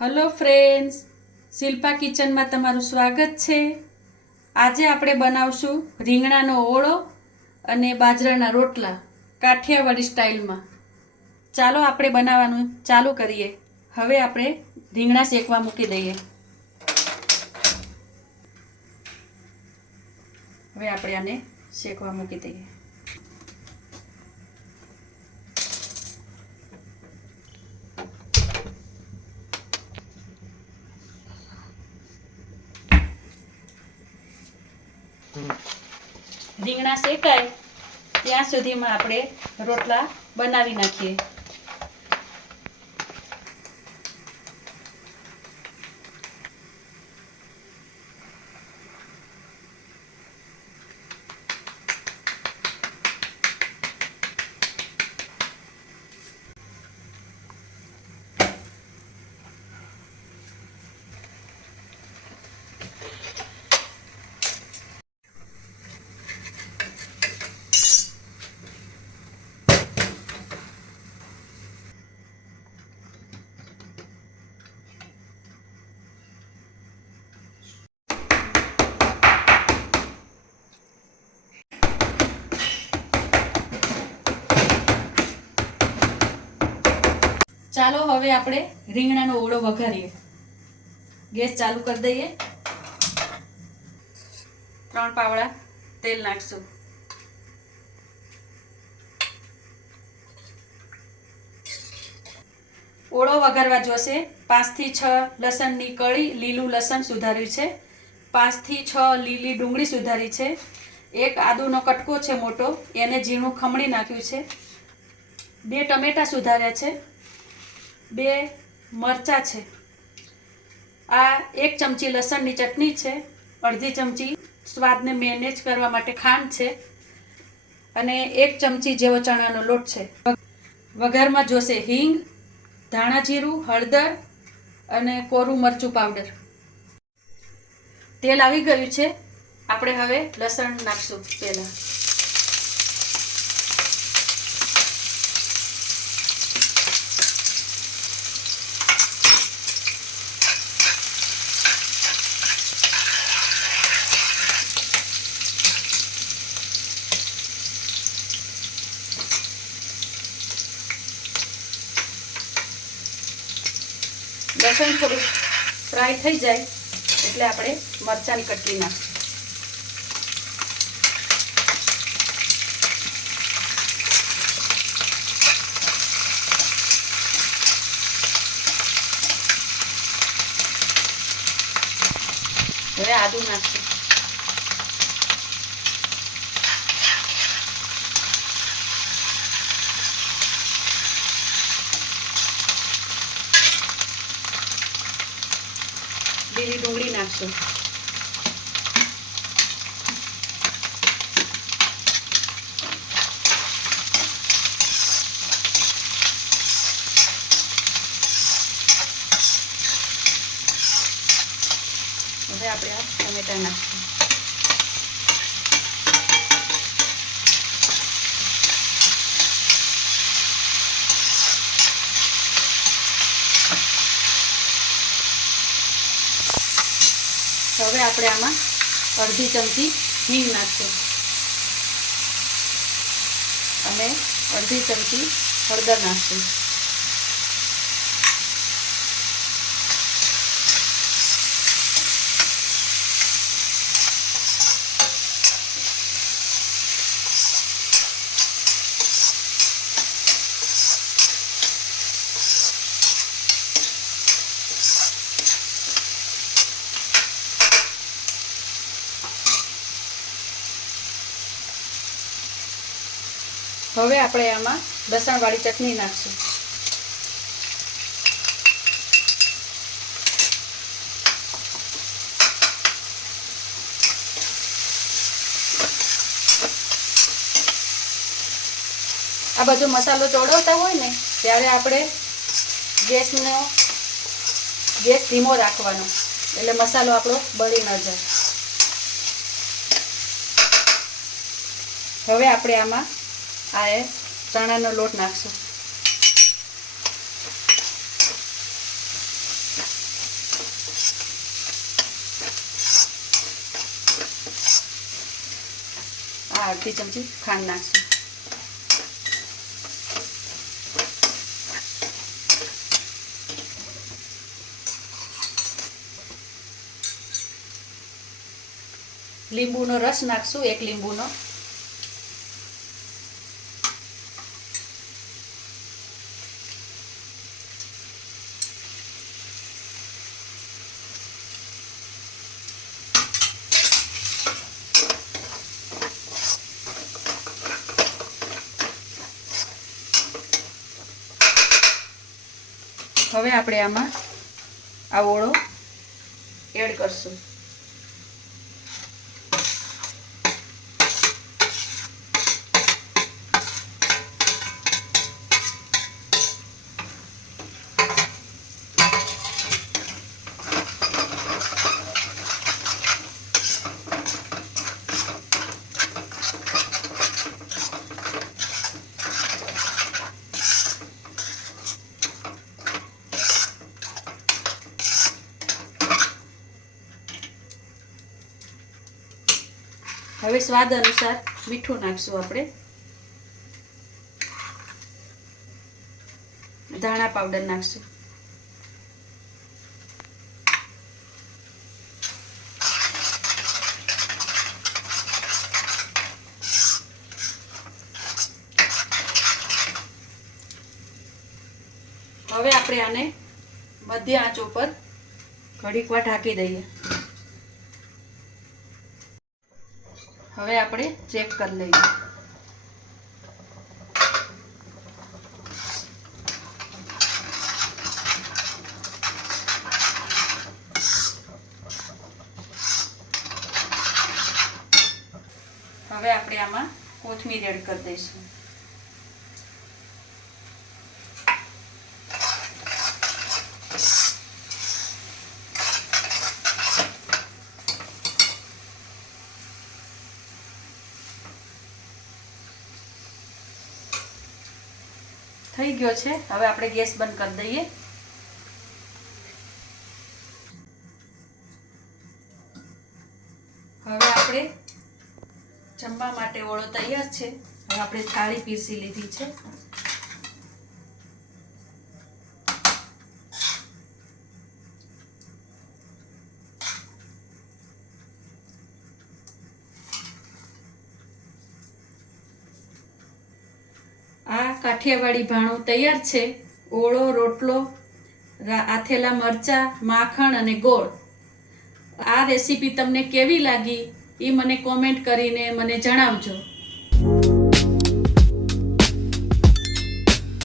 Hello friends, Shilpa kitchen में तमारुं स्वागत है। आज आपणे बनावशुं રીંગણાનો ઓળો અને બાજરાના રોટલા કાઠિયાવાડી સ્ટાઇલમાં। ચાલો આપણે બનાવવાનું ચાલુ કરીએ। હવે આપણે રીંગણા શેકવા મૂકી દઈએ। હવે આપણે આને શેકવા મૂકી દઈએ। રીંગણા શેકાય ત્યાં સુધીમાં આપણે રોટલા બનાવી નાખીએ। ચાલો હવે આપણે રીંગણાનો ઓળો વઘારીએ। ગેસ ચાલુ કરી દઈએ। 3 પાવડા તેલ નાખશું। ઓળો વઘારવા જોશે 5 થી 6 લસણની કળી, લીલું લસણ સુધાર્યું છે, 5 થી 6 લીલી ડુંગળી સુધારી છે, એક આદુનો કટકો છે મોટો, એને ઝીણું ખમણી નાખ્યું છે, 2 ટમેટા સુધાર્યા છે, 2 મરચાં છે, આ 1 ચમચી લસણની ચટણી છે, અડધી ચમચી સ્વાદને મેનેજ કરવા માટે ખાંડ છે અને 1 ચમચી જેવો ચણાનો લોટ છે। વઘારમાં જોશે હિંગ, ધાણા જીરું, હળદર અને કોરું મરચું પાવડર। તેલ આવી ગયું છે, આપણે હવે લસણ નાખશું પહેલાં। લસણ થોડું ફ્રાય થઈ જાય એટલે આપણે મરચાંની કટકી નાખીશું। હવે આદું નાખીશું। લીલી ડુંગળી નાખશું। હવે આપણે આ ટમેટા નાખશું। હવે આપણે આમાં અડધી ચમચી હિંગ નાખશું અને અડધી ચમચી હળદર નાખશું। હવે આપણે આમાં લસણવાળી ચટણી નાખશું। આ બધો મસાલો ચોળવતા હોય ને ત્યારે આપણે ગેસ ધીમો રાખવાનો એટલે મસાલો આપણો બળી ન જાય। હવે આપણે આમાં આ ચણાનો લોટ નાખશું। આમાં અડધી ચમચી ખાંડ નાખશું. લીંબુનો રસ નાખશું, 1 લીંબુનો. હવે આપણે આમાં આ ઓળો એડ કરશું. હવે સ્વાદ અનુસાર મીઠું નાખશું આપણે. ધાણા પાવડર નાખશું. હવે આપણે આને મધ્ય આંચ ઉપર ઘડીક વાર ઢાંકી દઈએ. હવે આપણે ચેક કરી લઈએ. હવે આપણે આમાં કોથમીર એડ કરી દઈશું. થઈ ગયો છે. હવે આપણે ગેસ બંધ કરી દઈએ. હવે આપણે જમવા માટે ઓળો તૈયાર છે. હવે આપણે થાળી પીરસી લીધી છે. આ કાઠિયાવાડી ભાણું તૈયાર છે. ઓળો, રોટલો, આથેલા મરચાં, માખણ અને ગોળ. આ રેસીપી તમને કેવી લાગી એ મને કોમેન્ટ કરીને મને જણાવજો.